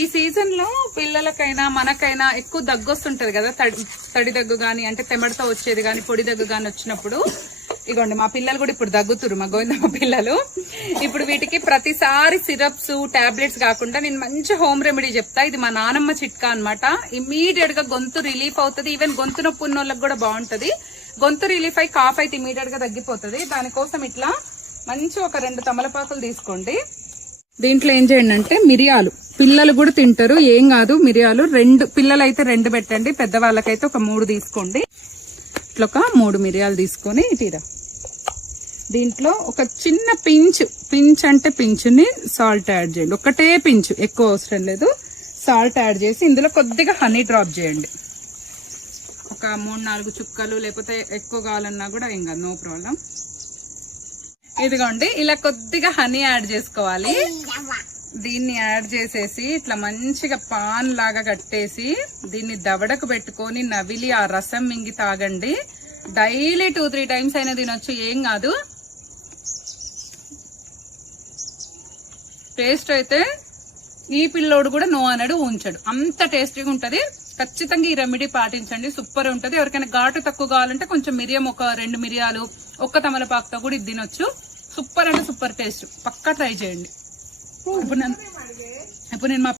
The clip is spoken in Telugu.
ఈ సీజన్ లో పిల్లలకైనా మనకైనా ఎక్కువ దగ్గు వస్తుంటది కదా, తడి దగ్గు గాని అంటే తెమ్మడితో వచ్చేది గాని పొడి దగ్గు గాని వచ్చినప్పుడు ఇగోండి మా పిల్లలు కూడా ఇప్పుడు దగ్గుతురు, మా గోవిందమ్మ పిల్లలు. ఇప్పుడు వీటికి ప్రతిసారి సిరప్స్ టాబ్లెట్స్ కాకుండా నేను మంచి హోమ్ రెమెడీ చెప్తా. ఇది మా నానమ్మ చిట్కా అన్నమాట. ఇమీడియట్ గా గొంతు రిలీఫ్ అవుతుంది. ఈవెన్ గొంతు నొప్పి ఉన్న వాళ్ళకి కూడా బాగుంటది. గొంతు రిలీఫ్ అయి కాఫ్ అయితే ఇమీడియట్ గా తగ్గిపోతుంది. దానికోసం ఇట్లా మంచి ఒక 2 తమలపాకులు తీసుకోండి. దీంట్లో ఏం చేయండి అంటే మిరియాలు, పిల్లలు కూడా తింటారు ఏం కాదు. మిరియాలు 2 పిల్లలైతే 2 పెట్టండి, పెద్దవాళ్ళకైతే ఒక 3 తీసుకోండి. ఇట్లా ఒక 3 మిరియాలు తీసుకొని ఇటీరా దీంట్లో ఒక చిన్న పించ్ అంటే పించుని సాల్ట్ యాడ్ చేయండి. ఒకటే పించు, ఎక్కువ అవసరం లేదు. సాల్ట్ యాడ్ చేసి ఇందులో కొద్దిగా హనీ డ్రాప్ చేయండి. ఒక 3-4 చుక్కలు, లేకపోతే ఎక్కువ కావాలన్నా కూడా ఏం కాదు, నో ప్రాబ్లం. ఇదిగోండి ఇలా కొద్దిగా హనీ యాడ్ చేసుకోవాలి. దీన్ని యాడ్ చేసేసి ఇట్లా మంచిగా పాన్ లాగా కట్టేసి దీన్ని దవడకు పెట్టుకొని నవిలి ఆ రసం మింగి తాగండి. డైలీ 2-3 టైమ్స్ అయినా తినొచ్చు, ఏం కాదు. టేస్ట్ అయితే ఈ పిల్లోడు కూడా నో అనడు, ఉంచడు, అంత టేస్టీగా ఉంటది. ఖచ్చితంగా ఈ రెమెడీ పాటించండి, సూపర్ ఉంటది. ఎవరికైనా ఘాటు తక్కువ కావాలంటే కొంచెం మిరియం, ఒక 2 మిరియాలు, ఒక్క తమలపాకుతో కూడా ఇది తినొచ్చు. సూపర్ అంటే సూపర్ టేస్ట్, పక్కా ట్రై చేయండి. ఇప్పుడు నేను